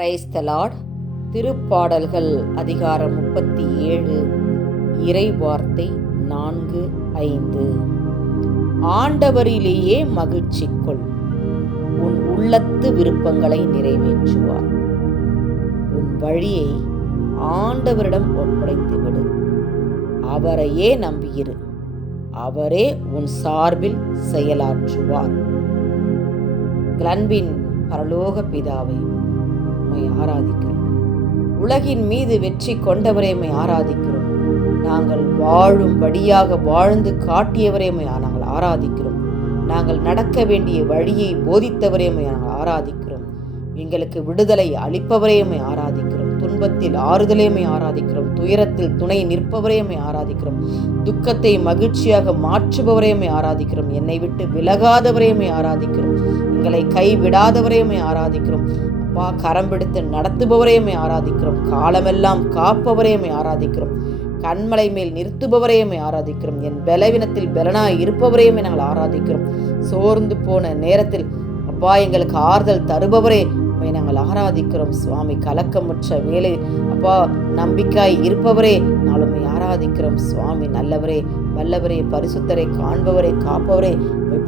கிரைஸ்தலாட் திருப்பாடல்கள் அதிகாரம் முப்பத்தி ஏழு இறை வார்த்தை நான்கு ஐந்து. ஆண்டவரிலேயே மகிழ்ச்சி கொள் உன் உள்ளத்து விருப்பங்களை நிறைவேற்றுவார். உன் வழியை ஆண்டவரிடம் ஒப்படைத்து விடு அவரையே நம்பியிரு. அவரே உன் சார்பில் செயலாற்றுவார். கிளன்பின் பரலோக பிதாவை உம்மை ஆராதிக்கிறோம். உலகின் மீது வெற்றி கொண்டவரை உம்மை ஆராதிக்கிறோம். நாங்கள் வாழும்படியாக வாழ்ந்து காட்டியவரை உம்மை நாங்கள் ஆராதிக்கிறோம். நாங்கள் நடக்க வேண்டிய வழியை போதித்தவரை உம்மை நாங்கள் ஆராதிக்கிறோம். எங்களுக்கு விடுதலை அளிப்பவரையுமே ஆராதிக்கிறோம். துன்பத்தில் ஆறுதலையுமே ஆராதிக்கிறோம். துயரத்தில் துணை நிற்பவரையுமே ஆராதிக்கிறோம். துக்கத்தை மகிழ்ச்சியாக மாற்றுபவரையுமே ஆராதிக்கிறோம். என்னை விட்டு விலகாதவரையுமே ஆராதிக்கிறோம். எங்களை கைவிடாதவரையுமே ஆராதிக்கிறோம். அப்பா கரம் பிடித்து நடத்துபவரையுமே ஆராதிக்கிறோம். காலமெல்லாம் காப்பவரையுமே ஆராதிக்கிறோம். கண்மலை மேல் நிறுத்துபவரையுமே ஆராதிக்கிறோம். என் பலவீனத்தில் பலனாய் இருப்பவரையுமே நாங்கள் ஆராதிக்கிறோம். சோர்ந்து போன நேரத்தில் அப்பா எங்களுக்கு ஆறுதல் தருபவரே நாங்கள் ஆராதிக்கிறோம் சுவாமி. கலக்கமுற்ற வேலை. அப்பா நம்பிக்காய் இருப்பவரே நாளும் ஆராதிக்கிறோம் சுவாமி. நல்லவரே வல்லவரே பரிசுத்தரை காண்பவரே காப்பவரே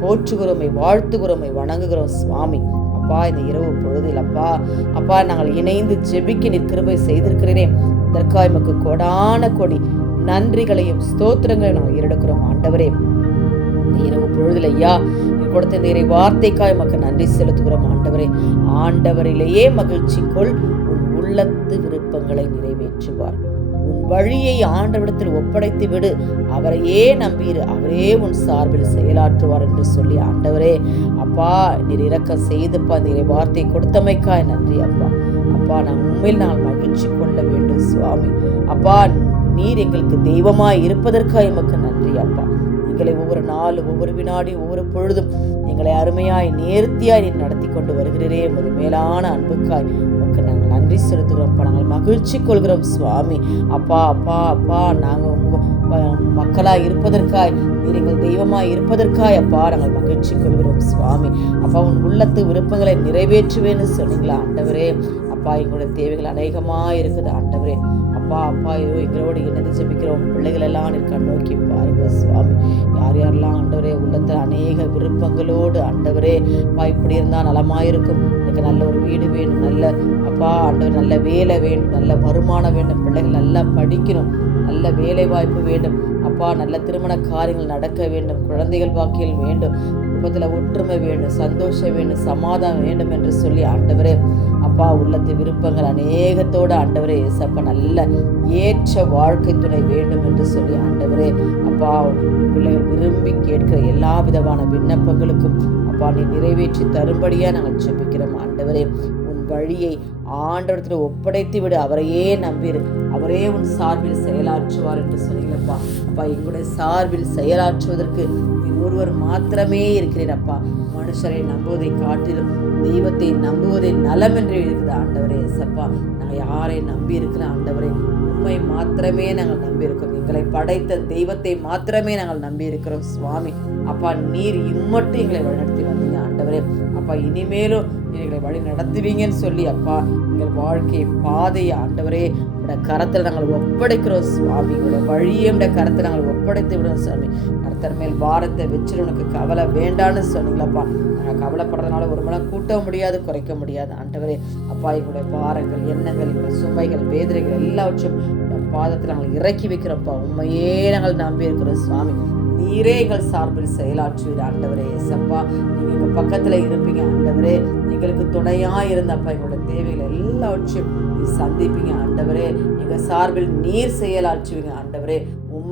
போற்றுகிறோமை போற்றுகிறோம் வாழ்த்துகிறோம் வணங்குகிறோம் சுவாமி. அப்பா இந்த இரவு பொழுதில் அப்பா அப்பா நாங்கள் இணைந்து ஜெபிக்க நீர் கிருபை செய்திருக்கிறேனே இதற்காக எமக்கு கொடான கொடி நன்றிகளையும் ஸ்தோத்திரங்களையும் நாங்கள் இருக்கிறோம் ஆண்டவரே. இந்த இரவு பொழுதில் ஐயா கொடுத்த நீரை வார்த்தைக்காய் எமக்கு நன்றி செலுத்துகிறோம் ஆண்டவரே. ஆண்டவரிலேயே மகிழ்ச்சி கொள். உன் உள்ளத்து விருப்பங்களை நிறைவேற்றுவார். உன் வழியை ஆண்டவரிடத்தில் ஒப்படைத்து விடு. அவரையே நம்பியிரு அவரே உன் சார்பில் செயலாற்றுவார் என்று சொல்லி ஆண்டவரே அப்பா நீர் இரக்கம் செய்துப்பா. நீரை வார்த்தை கொடுத்தமைக்காய் நன்றி அப்பா. அப்பா நான் உண்மையில் நான் மகிழ்ச்சி கொள்ள வேண்டும் சுவாமி. அப்பா நீர் எங்களுக்கு தெய்வமாய் இருப்பதற்காக எமக்கு நன்றி அப்பா. எங்களை ஒவ்வொரு நாளும் ஒவ்வொரு வினாடியும் ஒவ்வொரு பொழுதும் எங்களை அருமையாய் நேர்த்தியாய் நீர் நடத்தி கொண்டு வருகிறீரே. எமது மேலான அன்புக்காய் உமக்கு நாங்கள் நன்றி செலுத்துகிறோம். அப்பா நாங்கள் மகிழ்ச்சி கொள்கிறோம். சுவாமி அப்பா அப்பா அப்பா நாங்கள் உங்கள் மக்களாய் இருப்பதற்காய் நீர் எங்கள் தெய்வமாய் இருப்பதற்காய் அப்பா நாங்கள் மகிழ்ச்சி கொள்கிறோம். சுவாமி அப்பா உன் உள்ளத்து விருப்பங்களை நிறைவேற்றுவேன்னு சொன்னீங்களா? ஆண்டவரே அப்பா எங்களுடைய தேவைகள் அநேகமாக இருக்குது. ஆண்டவரே அப்பா அப்பா ஐயோ எங்களோடு இணைந்து ஜெபிக்கிறோம். பிள்ளைகள் எல்லாம் கண்ணோக்கி கண் நோக்கி பாருங்க. சுவாமி அநேக விருப்பங்களோடு ஆண்டவரே அப்பா இப்படி இருந்தால் நலமாயிருக்கும். எனக்கு நல்ல ஒரு வீடு வேணும் நல்ல அப்பா ஆண்டவர் நல்ல வேலை வேணும் நல்ல வருமானம் வேண்டும் பிள்ளைகள் நல்லா படிக்கணும் நல்ல வேலை வாய்ப்பு வேண்டும். அப்பா நல்ல திருமண காரியங்கள் நடக்க வேண்டும் குழந்தைகள் வாக்கியல் வேண்டும். குடும்பத்தில் ஒற்றுமை வேணும் சந்தோஷம் வேணும் சமாதானம் வேண்டும் என்று சொல்லி ஆண்டவரே அப்பா உள்ளத்து விருப்பங்கள் அநேகத்தோடு ஆண்டவரே ஏசப்பா நல்ல ஏற்ற வாழ்க்கை துணை வேண்டும் என்று சொல்லி ஆண்டவரே அப்பா பிள்ளை விரும்பி கேட்கிற எல்லா விதமான விண்ணப்பங்களுக்கும் அப்பா நீ நிறைவேற்றி தரும்படியாக நாங்கள் ஜெபிக்கிறோம் ஆண்டவரே. உன் வழியை ஆண்டவரத்தில் ஒப்படைத்து விடு அவரையே நம்பிரு அவரே உன் சார்பில் செயலாற்றுவார் என்று சொன்னீங்களப்பா. அப்பா எங்களுடைய சார்பில் செயலாற்றுவதற்கு நீ ஒருவர் மாத்திரமே இருக்கிறீர் அப்பா. மனுஷரை நம்புவதை காட்டிலும் தெய்வத்தை நம்புவதை நலம் என்று இருக்குது ஆண்டவரே சப்பா நாங்கள் யாரை நம்பி இருக்கிற ஆண்டவரே உண்மை மாத்திரமே நாங்கள் நம்பி இருக்கிறோம் எங்களை படைத்த தெய்வத்தை மாத்திரமே நாங்கள் நம்பி இருக்கிறோம் சுவாமி அப்பா நீர் இம்மட்டும் எங்களை வழிநடத்தி வந்தீங்க ஆண்டவரே. அப்பா இனிமேலும் எங்களை வழி நடத்துவீங்கன்னு சொல்லி அப்பா எங்கள் வாழ்க்கையை பாதையை ஆண்டவரே உடைய கரத்தில் நாங்கள் ஒப்படைக்கிறோம் சுவாமி. உடைய உடைய கரத்தை நாங்கள் ஒப்படைத்து விடுவோம் சுவாமி. கருத்தர் மேல் பாரத்தை வச்சுட்டு உனக்கு கவலை வேண்டான்னு சொன்னீங்களப்பா. நாங்கள் கவலைப்படுறதுனால ஒரு மனம் கூட்ட முடியாது குறைக்க முடியாது. ஆண்டவரே அப்பா எங்களுடைய பாரங்கள் எண்ணங்கள் எங்களுடைய சுமைகள் வேதனைகள் எல்லாவற்றையும் பாதத்தை பாதத்தில் நாங்கள் இறக்கி வைக்கிறோம்ப்பா. உண்மையே நாங்கள் நம்பி இருக்கிறோம் சுவாமி. நீரே எங்கள் சார்பில் செயலாற்றுவீர் ஆண்டவரே எசப்பா நீங்க எங்கள் பக்கத்துல இருப்பீங்க. ஆண்டவரே எங்களுக்கு துணையா இருந்தப்பா எங்களோட தேவைகள் எல்லாவற்றையும் சந்திப்பீங்க. ஆண்டவரே எங்கள் சார்பில் நீர் செயலாற்றுவீங்க. ஆண்டவரே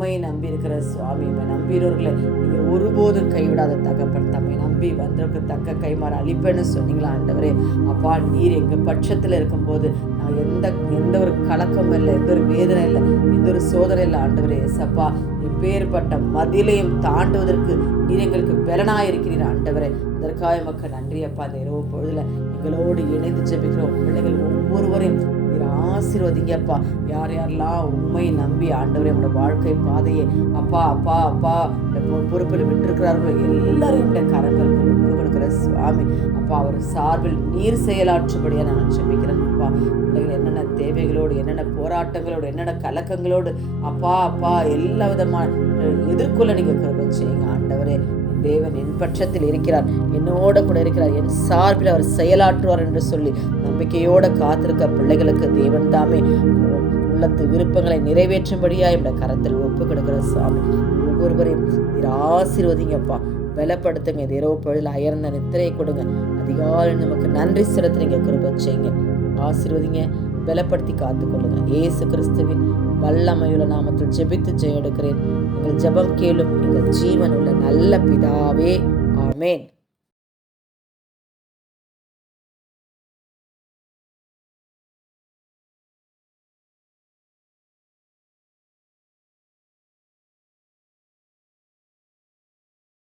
உண்மையை நம்பி இருக்கிற சுவாமி உண்மை நம்பினவர்களை நீங்கள் ஒருபோதும் கைவிடாத தகப்பன் தம்மை நம்பி வந்தவருக்கு தக்க கைமாற அளிப்பேன்னு சொன்னீங்களா ஆண்டவரே? அப்பா நீர் எங்கள் பட்சத்தில் இருக்கும்போது நான் எந்த எந்த ஒரு கலக்கமும் இல்லை எந்த ஒரு வேதனை இல்லை எந்த ஒரு சோதனை இல்லை ஆண்டவரே. எசப்பா இப்பேற்பட்ட மதிலையும் தாண்டுவதற்கு நீர் எங்களுக்கு பலனாக இருக்கிறீர் ஆண்டவரே. அதற்காக மக்கள் நன்றி அப்பா இந்த இரவு பொழுதுல எங்களோடு இணைந்து ஜெபிக்கிறோம். பிள்ளைகள் ஒவ்வொருவரையும் எங்களை ஆசீர்வதிங்க அப்பா. யார் யாரெல்லாம் உண்மை நம்பி ஆண்டவரே நம்மளோட வாழ்க்கை பாதையை அப்பா அப்பா அப்பா இந்த பொ- பொறுப்பில் விட்டிருக்கிறார்களோ எல்லாரும் இந்த கரங்களுக்கு ஒப்பு கொடுக்கிற சுவாமி. அப்பா அவர் சார்பில் நீர் செயலாற்றும்படியாக நான் ஜெபிக்கிறேன் அப்பா. பிள்ளைகள் என்னென்ன தேவைகளோடு என்னென்ன போராட்டங்களோடு என்னென்ன கலக்கங்களோடு அப்பா அப்பா எல்லா விதமான எதிர்கொள்ள நீங்கள் கிருபை செய்யுங்க ஆண்டவரே. தேவன் என் பட்சத்தில் இருக்கிறார். என்னோட கூட இருக்கிறார். என் சார்பில் அவர் செயலாற்றுவார் என்று சொல்லி நம்பிக்கையோட காத்திருக்க பிள்ளைகளுக்கு தேவன் தாமே. உள்ளத்து விருப்பங்களை நிறைவேற்றும்படியாக இந்த கரத்தில் ஒப்பு கொடுக்கிற சாமி. ஒவ்வொருவரையும் ஆசீர்வதிங்கப்பா. பலப்படுத்துங்க. இது இரவு பொழுதில் அயர்ந்த நித்திரையை கொடுங்க. அதிகாலை நமக்கு நன்றி செலுத்துறீங்க. கிருபை செய்யுங்க. ஆசீர்வதிங்க. பலப்படுத்தி காத்துக்கொள்ளுங்க. ஏசு கிறிஸ்துவின் வல்லமையுள்ள நாமத்தில் ஜெபித்து ஜெயம் எடுக்கிறேன் எங்கள் ஜெபம் கேளும் எங்கள் ஜீவன் உள்ள நல்ல பிதாவே. ஆமேன்.